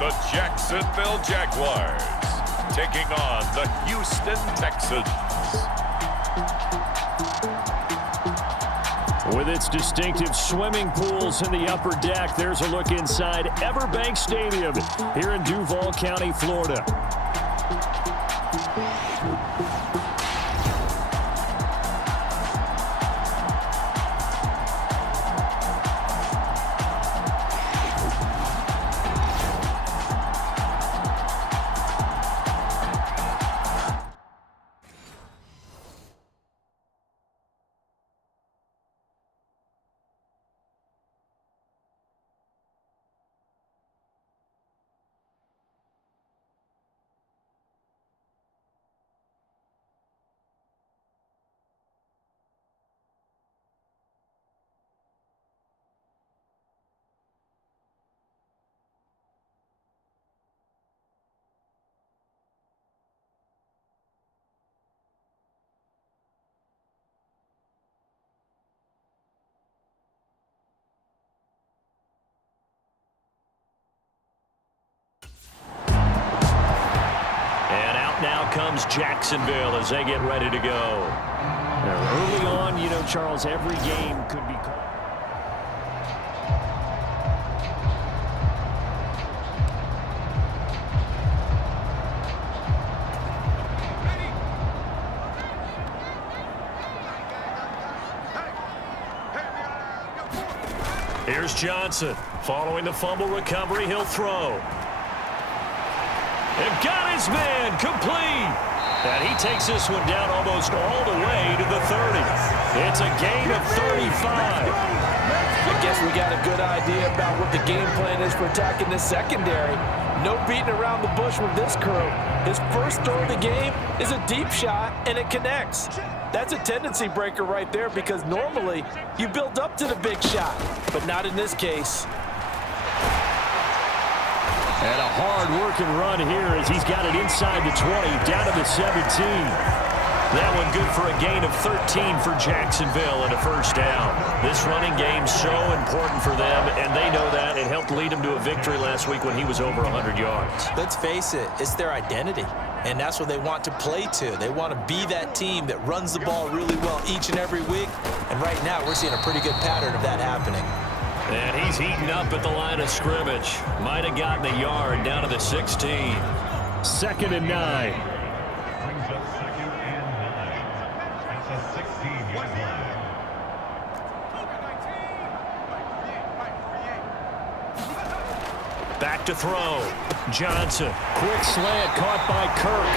the Jacksonville Jaguars taking on the Houston Texans. With its distinctive swimming pools in the upper deck, there's a look inside Everbank Stadium here in Duval County, Florida. Now comes Jacksonville as they get ready to go. Now, early on, you know, Charles, every game could be called. Here's Johnson. Following the fumble recovery, he'll throw. They've got his man complete. And he takes this one down almost all the way to the 30. It's a gain of 35. I guess we got a good idea about what the game plan is for attacking this secondary. No beating around the bush with this crew. His first throw of the game is a deep shot, and it connects. That's a tendency breaker right there because normally you build up to the big shot, but not in this case. And a hard-working run here as he's got it inside the 20, down to the 17. That one good for a gain of 13 for Jacksonville and a first down. This running game's so important for them, and they know that. It helped lead him to a victory last week when he was over 100 yards. Let's face it, it's their identity, and that's what they want to play to. They want to be that team that runs the ball really well each and every week, and right now we're seeing a pretty good pattern of that happening. And he's heating up at the line of scrimmage. Might have gotten a yard down to the 16. 2nd and 9. Brings up 2nd and 9. That's a 16-yard line. Back to throw. Johnson. Quick slant caught by Kirk.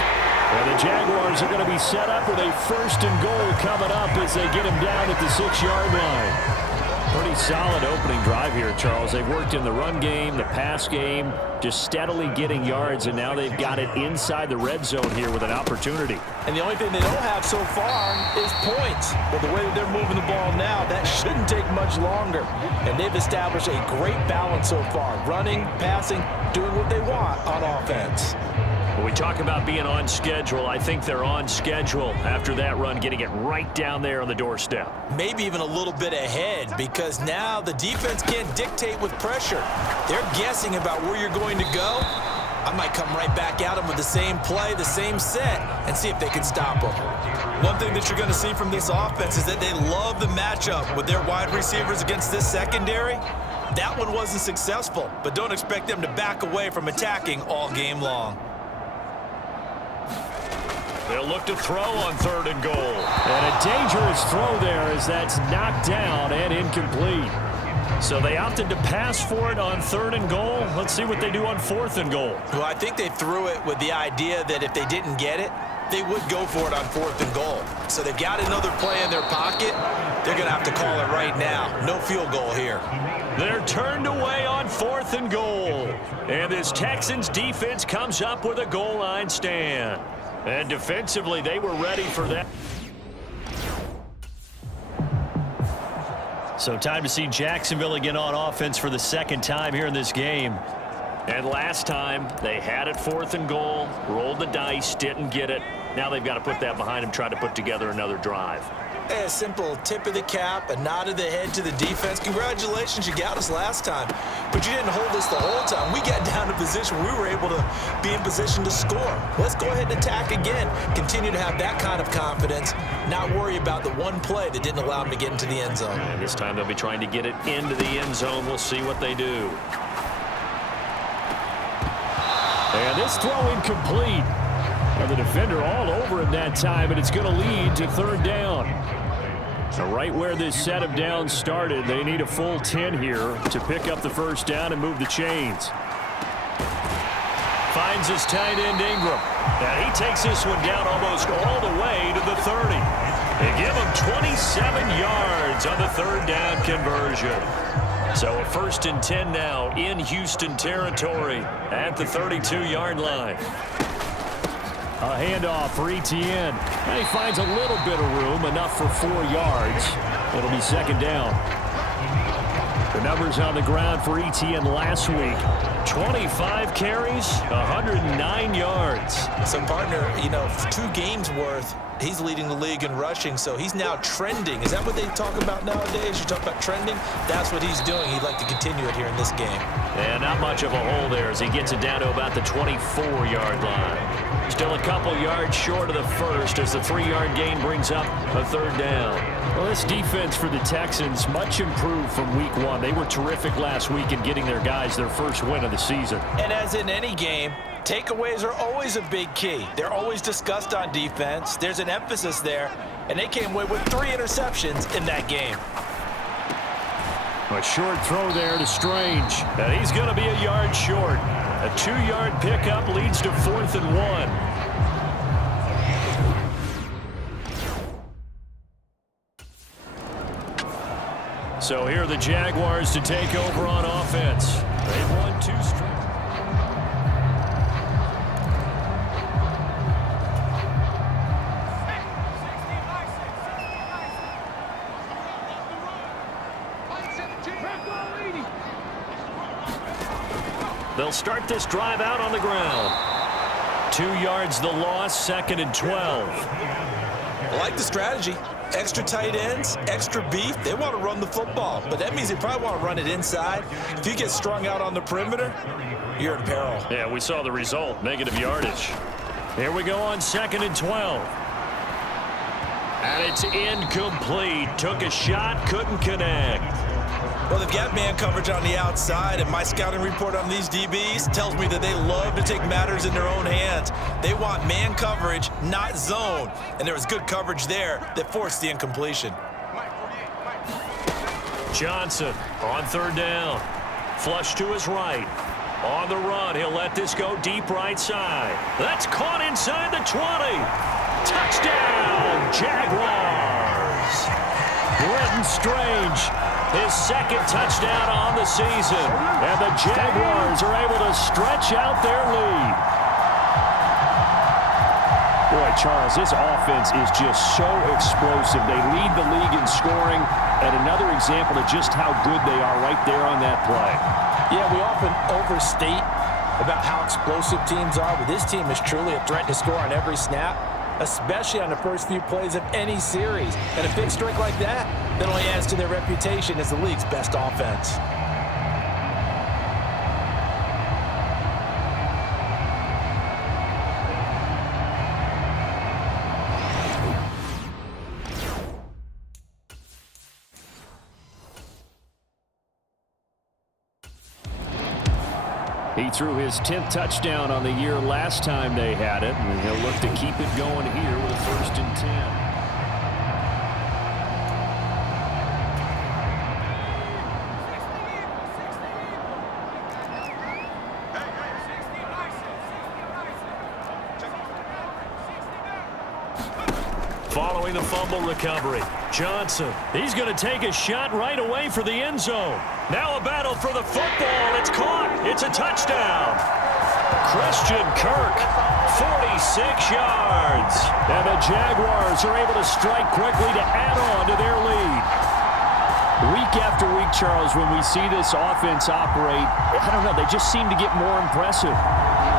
And the Jaguars are going to be set up with a 1st and goal coming up as they get him down at the 6-yard line. Pretty solid opening drive here, Charles. They've worked in the run game, the pass game, just steadily getting yards, and now they've got it inside the red zone here with an opportunity. And the only thing they don't have so far is points. But the way that they're moving the ball now, that shouldn't take much longer. And they've established a great balance so far, running, passing, doing what they want on offense. When we talk about being on schedule, I think they're on schedule after that run, getting it right down there on the doorstep. Maybe even a little bit ahead because now the defense can't dictate with pressure. They're guessing about where you're going to go. I might come right back at them with the same play, the same set, and see if they can stop them. One thing that you're going to see from this offense is that they love the matchup with their wide receivers against this secondary. That one wasn't successful, but don't expect them to back away from attacking all game long. They'll look to throw on 3rd and goal. And a dangerous throw there as that's knocked down and incomplete. So they opted to pass for it on 3rd and goal. Let's see what they do on 4th and goal. Well, I think they threw it with the idea that if they didn't get it, they would go for it on 4th and goal. So they've got another play in their pocket. They're going to have to call it right now. No field goal here. They're turned away on 4th and goal. And this Texans defense comes up with a goal line stand. And defensively, they were ready for that. So time to see Jacksonville again on offense for the 2nd time here in this game. And last time, they had it 4th and goal, rolled the dice, didn't get it. Now they've got to put that behind them, try to put together another drive. Hey, a simple tip of the cap, a nod of the head to the defense. Congratulations, you got us last time. But you didn't hold us the whole time. We got down to position where we were able to be in position to score. Let's go ahead and attack again. Continue to have that kind of confidence, not worry about the one play that didn't allow them to get into the end zone. And this time they'll be trying to get it into the end zone. We'll see what they do. And this throw incomplete. And the defender all over him that time, and it's going to lead to third down. So right where this set of downs started, they need a full 10 here to pick up the first down and move the chains. Finds his tight end Ingram. And he takes this one down almost all the way to the 30. They give him 27 yards on the third down conversion. So a 1st and 10 now in Houston territory at the 32-yard line. A handoff for Etienne. And he finds a little bit of room, enough for 4 yards. It'll be second down. The numbers on the ground for Etienne last week. 25 carries, 109 yards. So, partner, 2 games worth, he's leading the league in rushing, so he's now trending. Is that what they talk about nowadays? You talk about trending? That's what he's doing. He'd like to continue it here in this game. And not much of a hole there as he gets it down to about the 24-yard line. Still a couple yards short of the first as the 3-yard gain brings up a third down. Well, this defense for the Texans much improved from week 1. They were terrific last week in getting their guys their first win of the season. And as in any game, takeaways are always a big key. They're always discussed on defense. There's an emphasis there, and they came away with 3 interceptions in that game. A short throw there to Strange, and he's going to be a yard short. A 2-yard pickup leads to 4th and 1. So here are the Jaguars to take over on offense. They've won 2 straight. They'll start this drive out on the ground. 2 yards the loss, 2nd and 12. I like the strategy. Extra tight ends, extra beef. They want to run the football, but that means they probably want to run it inside. If you get strung out on the perimeter, you're in peril. Yeah, we saw the result, negative yardage. Here we go on 2nd and 12. And it's incomplete. Took a shot, couldn't connect. Well, they've got man coverage on the outside, and my scouting report on these DBs tells me that they love to take matters in their own hands. They want man coverage, not zone. And there was good coverage there that forced the incompletion. Johnson on 3rd down. Flush to his right. On the run, he'll let this go deep right side. That's caught inside the 20. Touchdown, Jaguars. Brenton Strange, his 2nd touchdown on the season. And the Jaguars are able to stretch out their lead. Boy, Charles, this offense is just so explosive. They lead the league in scoring, and another example of just how good they are right there on that play. Yeah, we often overstate about how explosive teams are, but this team is truly a threat to score on every snap, especially on the first few plays of any series. And a big streak like that only adds to their reputation as the league's best offense. He threw his 10th touchdown on the year last time they had it, and he'll look to keep it going here with a 1st and 10. Following the fumble recovery, Johnson, he's going to take a shot right away for the end zone. Now a battle for the football. It's caught. It's a touchdown. Christian Kirk, 46 yards. And the Jaguars are able to strike quickly to add on to their lead. Week after week, Charles, when we see this offense operate, I don't know, they just seem to get more impressive.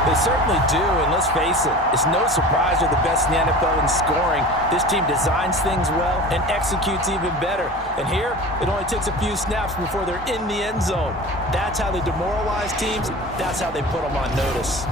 They certainly do, and let's face it, it's no surprise they're the best in the NFL in scoring. This team designs things well and executes even better. And here, it only takes a few snaps before they're in the end zone. That's how they demoralize teams. That's how they put them on notice.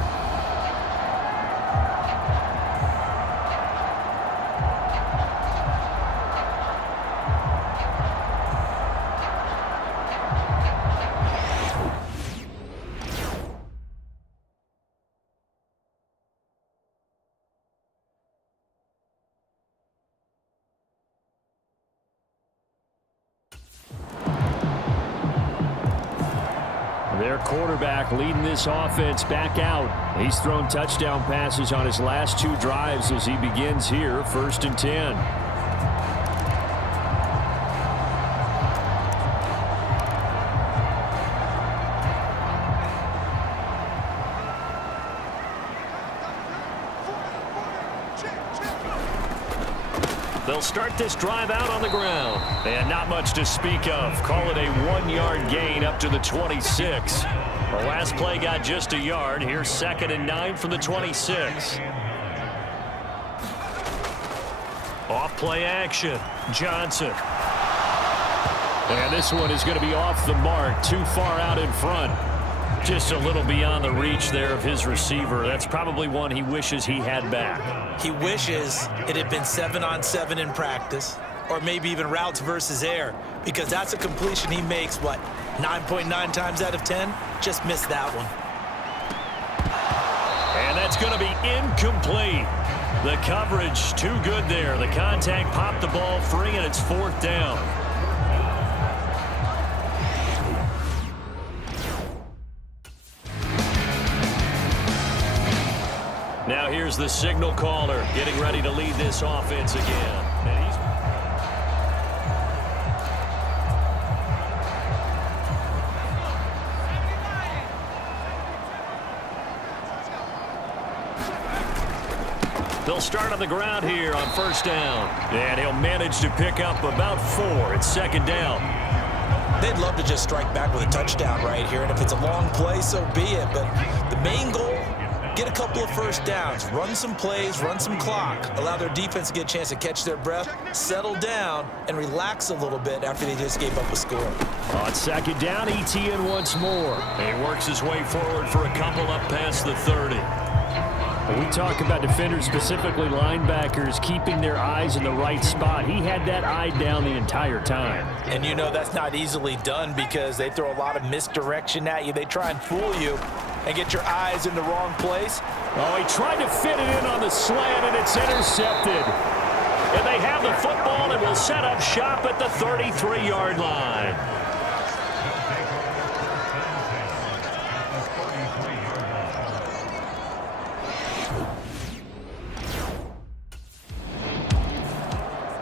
Their quarterback leading this offense back out. He's thrown touchdown passes on his last 2 drives as he begins here, 1st and 10. They'll start this drive out on the ground. And not much to speak of. Call it a 1-yard gain up to the 26. The last play got just a yard. Here's 2nd and 9 from the 26. Off play action. Johnson. And this one is going to be off the mark. Too far out in front. Just a little beyond the reach there of his receiver. That's probably one he wishes he had back. He wishes it had been 7-on-7 in practice, or maybe even routes versus air, because that's a completion he makes, 9.9 times out of 10? Just missed that one. And that's going to be incomplete. The coverage too good there. The contact popped the ball free, and it's 4th down. Now here's the signal caller getting ready to lead this offense again. And they'll start on the ground here on 1st down. And he'll manage to pick up about 4. It's 2nd down. They'd love to just strike back with a touchdown right here, and if it's a long play, so be it. But the main goal, get a couple of 1st downs, run some plays, run some clock, allow their defense to get a chance to catch their breath, settle down, and relax a little bit after they just gave up a score. On 2nd down, ETN once more. He works his way forward for a couple up past the 30. When we talk about defenders, specifically linebackers, keeping their eyes in the right spot, he had that eye down the entire time. And you know that's not easily done because they throw a lot of misdirection at you. They try and fool you and get your eyes in the wrong place. Oh, he tried to fit it in on the slant, and it's intercepted. And they have the football and will set up shop at the 33-yard line.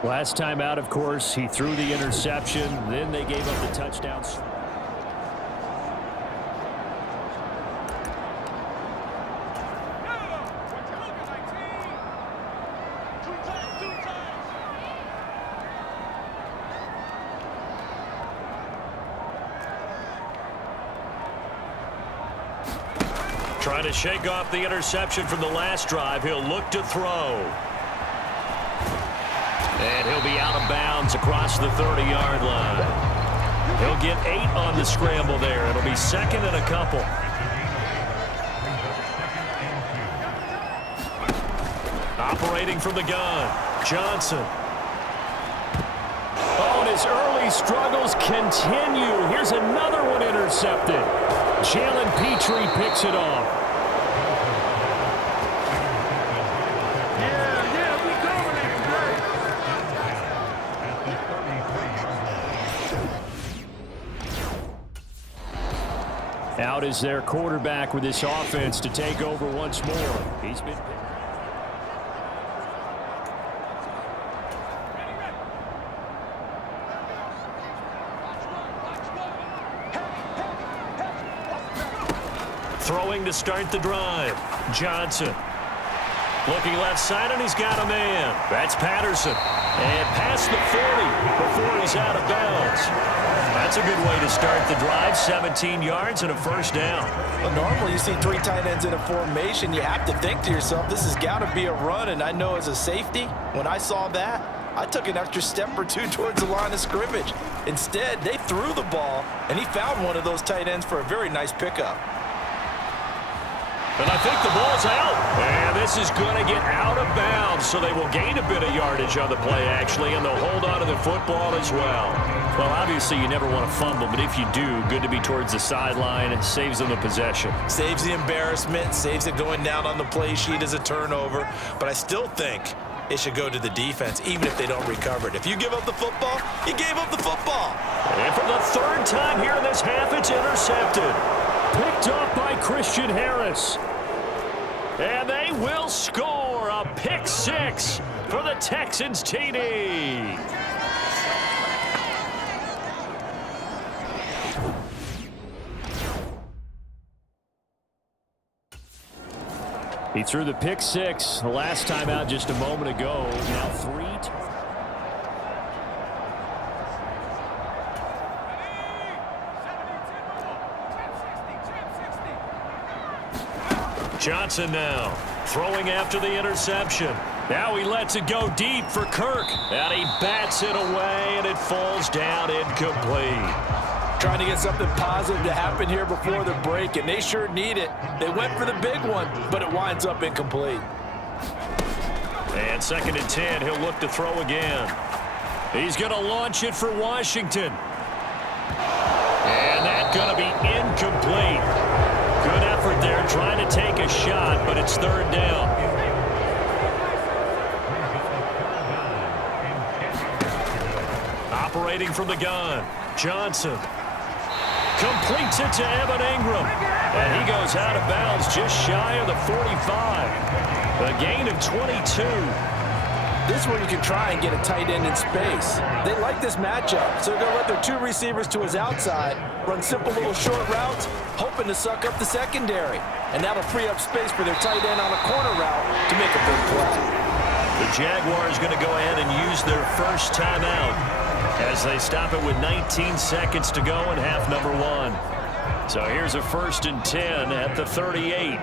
Last time out, of course, he threw the interception. Then they gave up the touchdowns. Trying to shake off the interception from the last drive. He'll look to throw. And he'll be out of bounds across the 30-yard line. He'll get 8 on the scramble there. It'll be 2nd and a couple. Operating from the gun, Johnson. Oh, and his early struggles continue. Here's another one intercepted. Jalen Petrie picks it off. Out is their quarterback with this offense to take over once more. He's been throwing to start the drive. Johnson. Looking left side, and he's got a man. That's Patterson. And past the 40 before he's out of bounds. That's a good way to start the drive. 17 yards and a first down. Well, normally you see 3 tight ends in a formation. You have to think to yourself, this has got to be a run. And I know as a safety, when I saw that, I took an extra step or two towards the line of scrimmage. Instead, they threw the ball, and he found one of those tight ends for a very nice pickup. And I think the ball's out. And this is going to get out of bounds, so they will gain a bit of yardage on the play, actually, and they'll hold on to the football as well. Well, obviously, you never want to fumble, but if you do, good to be towards the sideline. It saves them the possession. Saves the embarrassment, saves it going down on the play sheet as a turnover. But I still think it should go to the defense, even if they don't recover it. If you give up the football, you gave up the football. And for the 3rd time here in this half, it's intercepted. Picked off by Christian Harris. And they will score a pick 6 for the Texans TD. He threw the pick 6 the last time out just a moment ago. Now 3. Johnson now throwing after the interception. Now he lets it go deep for Kirk. And he bats it away, and it falls down incomplete. Trying to get something positive to happen here before the break, and they sure need it. They went for the big one, but it winds up incomplete. And 2nd and 10, he'll look to throw again. He's going to launch it for Washington. And that's going to be incomplete. Good effort there trying to take a shot, but it's 3rd down. Operating from the gun, Johnson. Completes it to Evan Ingram. And he goes out of bounds just shy of the 45. A gain of 22. This is where you can try and get a tight end in space. They like this matchup, so they're going to let their 2 receivers to his outside run simple little short routes, hoping to suck up the secondary. And that'll free up space for their tight end on a corner route to make a big play. The Jaguars going to go ahead and use their first timeout as they stop it with 19 seconds to go in half number 1. So here's a 1st and 10 at the 38.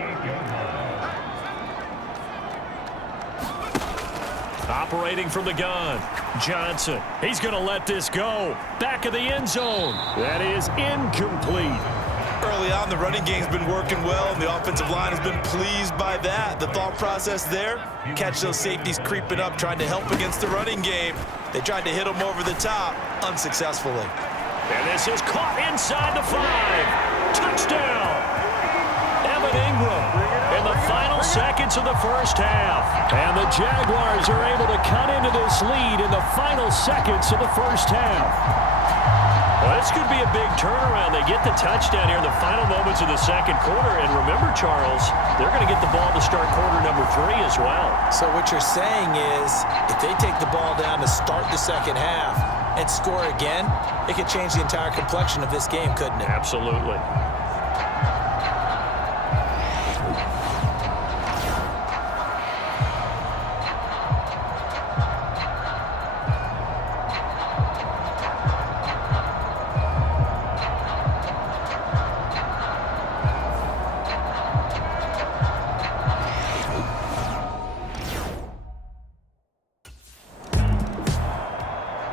Operating from the gun, Johnson. He's going to let this go. Back of the end zone. That is incomplete. Early on, the running game's been working well, and the offensive line has been pleased by that. The thought process there, catch those safeties creeping up, trying to help against the running game. They tried to hit them over the top, unsuccessfully. And this is caught inside the 5. Touchdown! Evan Ingram in the final seconds of the first half. And the Jaguars are able to cut into this lead in the final seconds of the first half. Well, this could be a big turnaround. They get the touchdown here in the final moments of the 2nd quarter. And remember, Charles, they're going to get the ball to start quarter number 3 as well. So what you're saying is, if they take the ball down to start the 2nd half and score again, it could change the entire complexion of this game, couldn't it? Absolutely.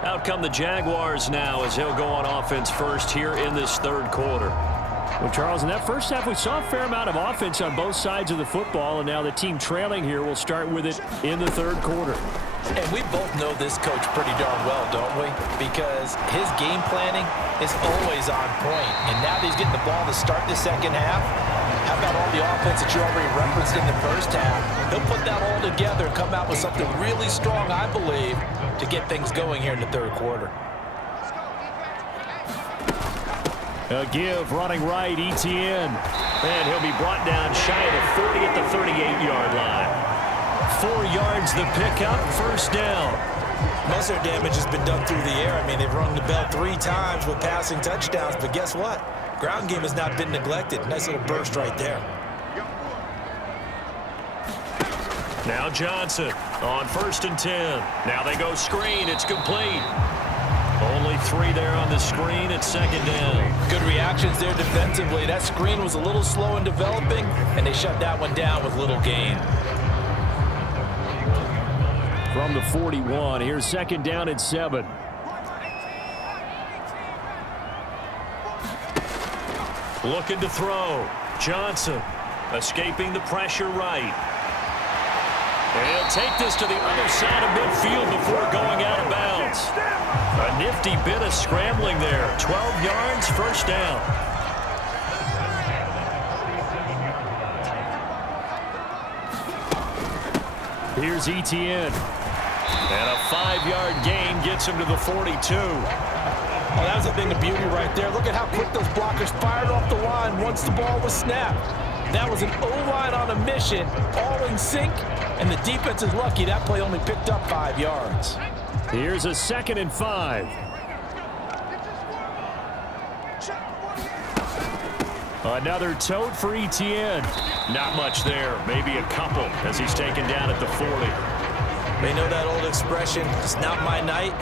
Out come the Jaguars now as he'll go on offense first here in this 3rd quarter. Well, Charles, in that first half, we saw a fair amount of offense on both sides of the football, and now the team trailing here will start with it in the 3rd quarter. And we both know this coach pretty darn well, don't we? Because his game planning is always on point. And now that he's getting the ball to start the 2nd half, how about all the offense that you already referenced in the first half? He'll put that all together and come out with something really strong, I believe, to get things going here in the 3rd quarter. A give running right, ETN. And he'll be brought down shy of the 40 at the 38-yard line. 4 yards the pickup, first down. Most of their damage has been done through the air. I mean, they've rung the bell 3 times with passing touchdowns, but guess what? Ground game has not been neglected. Nice little burst right there. Now Johnson on 1st and 10. Now they go screen. It's complete. Only 3 there on the screen. It's 2nd down. Good reactions there defensively. That screen was a little slow in developing, and they shut that one down with little gain. From the 41, here's 2nd down and 7. Looking to throw. Johnson escaping the pressure right. And he'll take this to the other side of midfield before going out of bounds. A nifty bit of scrambling there. 12 yards, 1st down. Here's Etienne. And a 5-yard gain gets him to the 42. Oh, that was a thing of beauty right there. Look at how quick those blockers fired off the line once the ball was snapped. That was an O-line on a mission, all in sync, and the defense is lucky that play only picked up 5 yards. Here's a 2nd and 5. Another tote for Etienne. Not much there, maybe a couple as he's taken down at the 40. They know that old expression, it's not my night.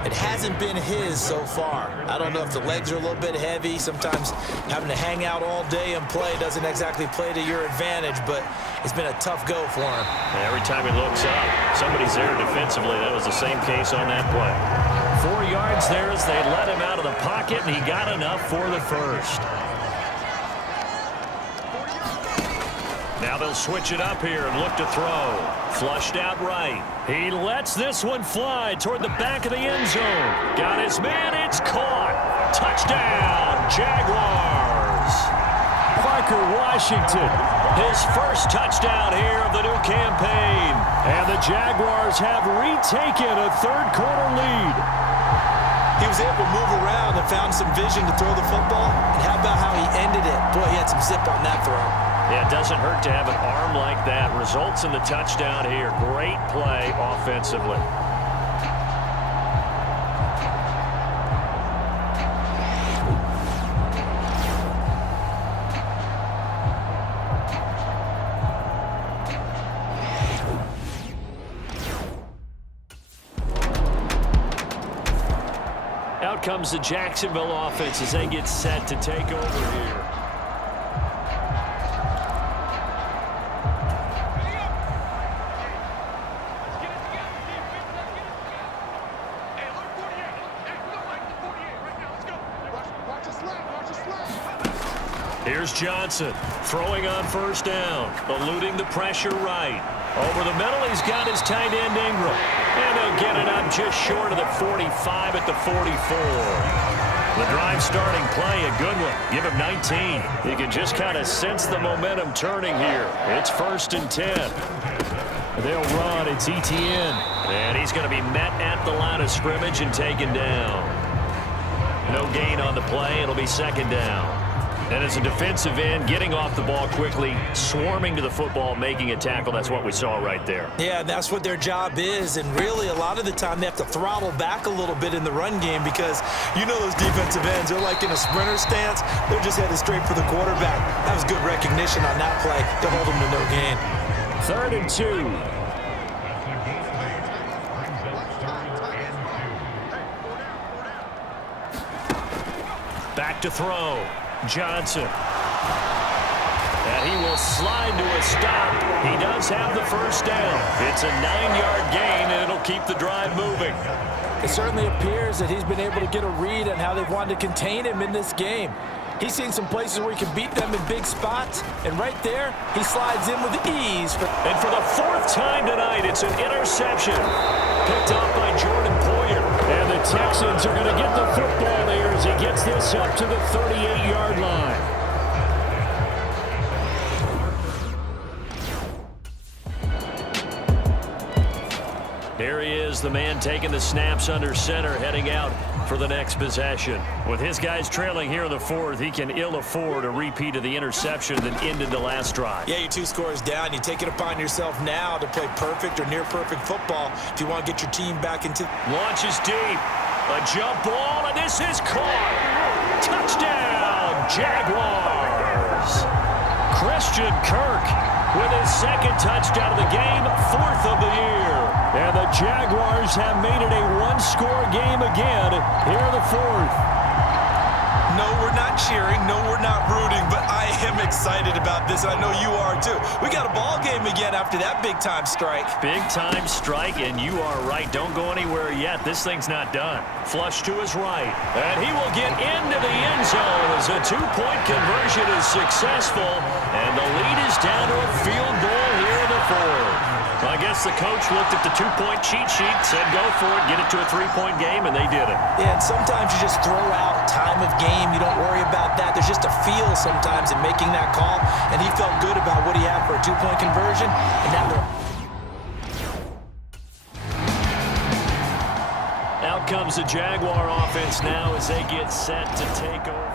It hasn't been his so far. I don't know if the legs are a little bit heavy. Sometimes having to hang out all day and play doesn't exactly play to your advantage, but it's been a tough go for him. And every time he looks up, somebody's there defensively. That was the same case on that play. 4 yards there as they let him out of the pocket, and he got enough for the 1st. Now they'll switch it up here and look to throw. Flushed out right. He lets this one fly toward the back of the end zone. Got his man. It's caught. Touchdown, Jaguars. Parker Washington, his first touchdown here of the new campaign. And the Jaguars have retaken a 3rd-quarter lead. He was able to move around and found some vision to throw the football. And how about how he ended it? Boy, he had some zip on that throw. Yeah, it doesn't hurt to have an arm like that. Results in the touchdown here. Great play offensively. Out comes the Jacksonville offense as they get set to take over here. Here's Johnson throwing on 1st down, eluding the pressure right. Over the middle, he's got his tight end Ingram. And they'll get it up just short of the 45 at the 44. The drive starting play, a good one. Give him 19. You can just kind of sense the momentum turning here. It's 1st and 10. They'll run. It's Etienne. And he's going to be met at the line of scrimmage and taken down. No gain on the play. It'll be 2nd down. And as a defensive end, getting off the ball quickly, swarming to the football, making a tackle, that's what we saw right there. Yeah, that's what their job is, and really a lot of the time they have to throttle back a little bit in the run game because you know those defensive ends, they're like in a sprinter stance. They're just headed straight for the quarterback. That was good recognition on that play to hold them to no gain. 3rd and 2. Back to throw. Johnson. And he will slide to a stop. He does have the 1st down. It's a 9-yard gain, and it'll keep the drive moving. It certainly appears that he's been able to get a read on how they've wanted to contain him in this game. He's seen some places where he can beat them in big spots, and right there, he slides in with ease. And for the 4th time tonight, it's an interception. Picked off by Jordan Poyer. And the Texans are going to get the football there as he gets this up to the 38-yard line. There he is, the man taking the snaps under center, heading out for the next possession. With his guys trailing here in the 4th, he can ill afford a repeat of the interception that ended the last drive. Yeah, you're 2 scores down. You take it upon yourself now to play perfect or near-perfect football if you want to get your team back into... Launches deep. A jump ball, and this is caught. Touchdown, Jaguars. Christian Kirk with his second touchdown of the game, 4th of the year. And the Jaguars have made it a one-score game again here in the 4th. No, we're not cheering. No, we're not rooting, but I am excited about this, and I know you are too. We got a ball game again after that big-time strike. Big-time strike, and you are right. Don't go anywhere yet. This thing's not done. Flush to his right, and he will get into the end zone as a two-point conversion is successful, and the lead is down to a field goal here in the 4th. Well, I guess the coach looked at the two-point cheat sheet, said go for it, get it to a three-point game, and they did it. Yeah, and sometimes you just throw out time of game. You don't worry about that. There's just a feel sometimes in making that call, and he felt good about what he had for a two-point conversion, and now they're... Out comes the Jaguar offense now as they get set to take over.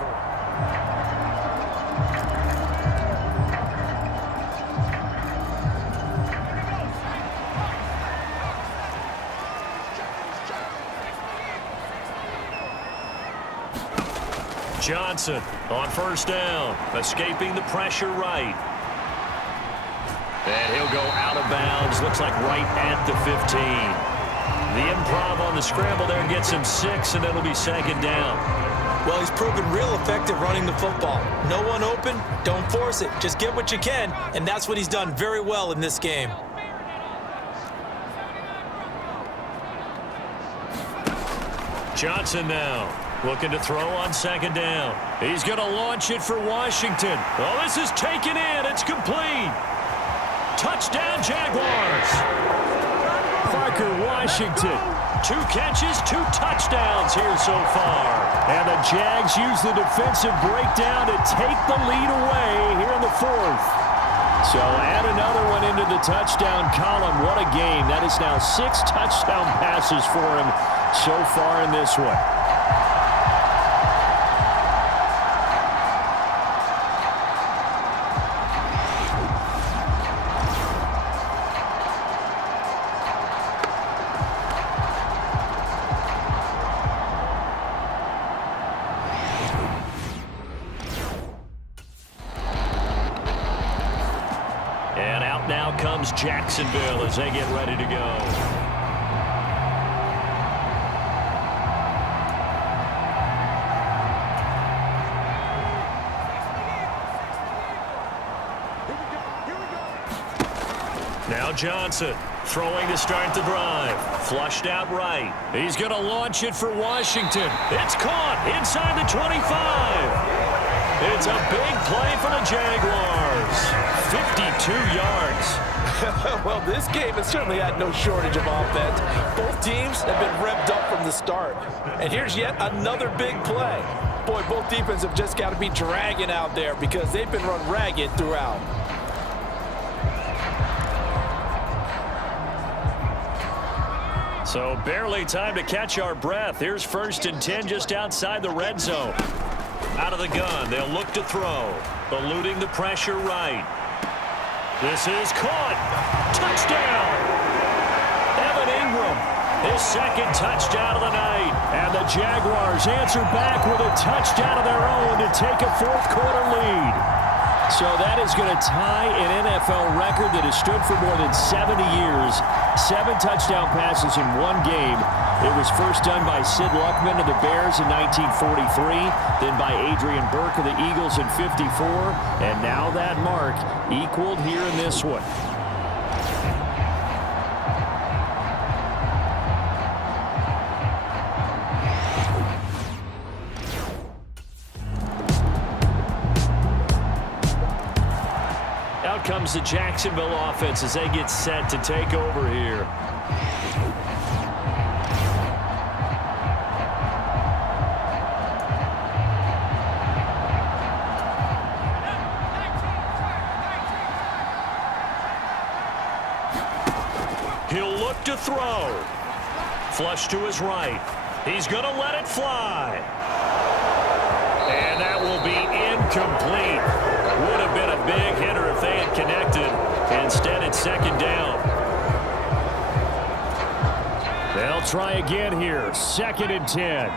Johnson on first down, escaping the pressure right. And he'll go out of bounds, looks like right at the 15. The improv on the scramble there gets him 6, and it'll be second down. Well, he's proven real effective running the football. No one open, don't force it. Just get what you can, and that's what he's done very well in this game. Johnson now. Looking to throw on second down. He's going to launch it for Washington. Oh, this is taken in. It's complete. Touchdown, Jaguars. Parker Washington. 2 catches, 2 touchdowns here so far. And the Jags use the defensive breakdown to take the lead away here in the 4th. So add another one into the touchdown column. What a game. That is now 6 touchdown passes for him so far in this one. And out now comes Jacksonville as they get ready to go. Now Johnson throwing to start the drive. Flushed out right. He's going to launch it for Washington. It's caught inside the 25. It's a big play for the Jaguars. 52 yards. Well, this game has certainly had no shortage of offense. Both teams have been revved up from the start. And here's yet another big play. Boy, both defenses have just got to be dragging out there because they've been run ragged throughout. So barely time to catch our breath. Here's 1st and 10 just outside the red zone. Out of the gun, they'll look to throw. Eluding the pressure right. This is caught. Touchdown! Evan Ingram, his 2nd touchdown of the night. And the Jaguars answer back with a touchdown of their own to take a 4th quarter lead. So that is going to tie an NFL record that has stood for more than 70 years. 7 touchdown passes in one game. It was first done by Sid Luckman of the Bears in 1943, then by Adrian Burke of the Eagles in 54, and now that mark equaled here in this one. Out comes the Jacksonville offense as they get set to take over here. He'll look to throw. Flush to his right. He's going to let it fly. And that will be incomplete. Would have been a big hitter if they had connected. Instead, it's second down. They'll try again here. 2nd and 10.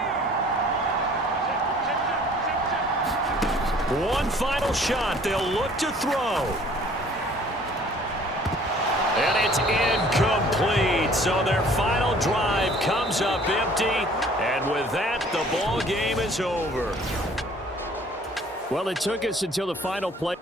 One final shot. They'll look to throw. And it's incomplete. So their final drive comes up empty. And with that, the ball game is over. Well, it took us until the final play.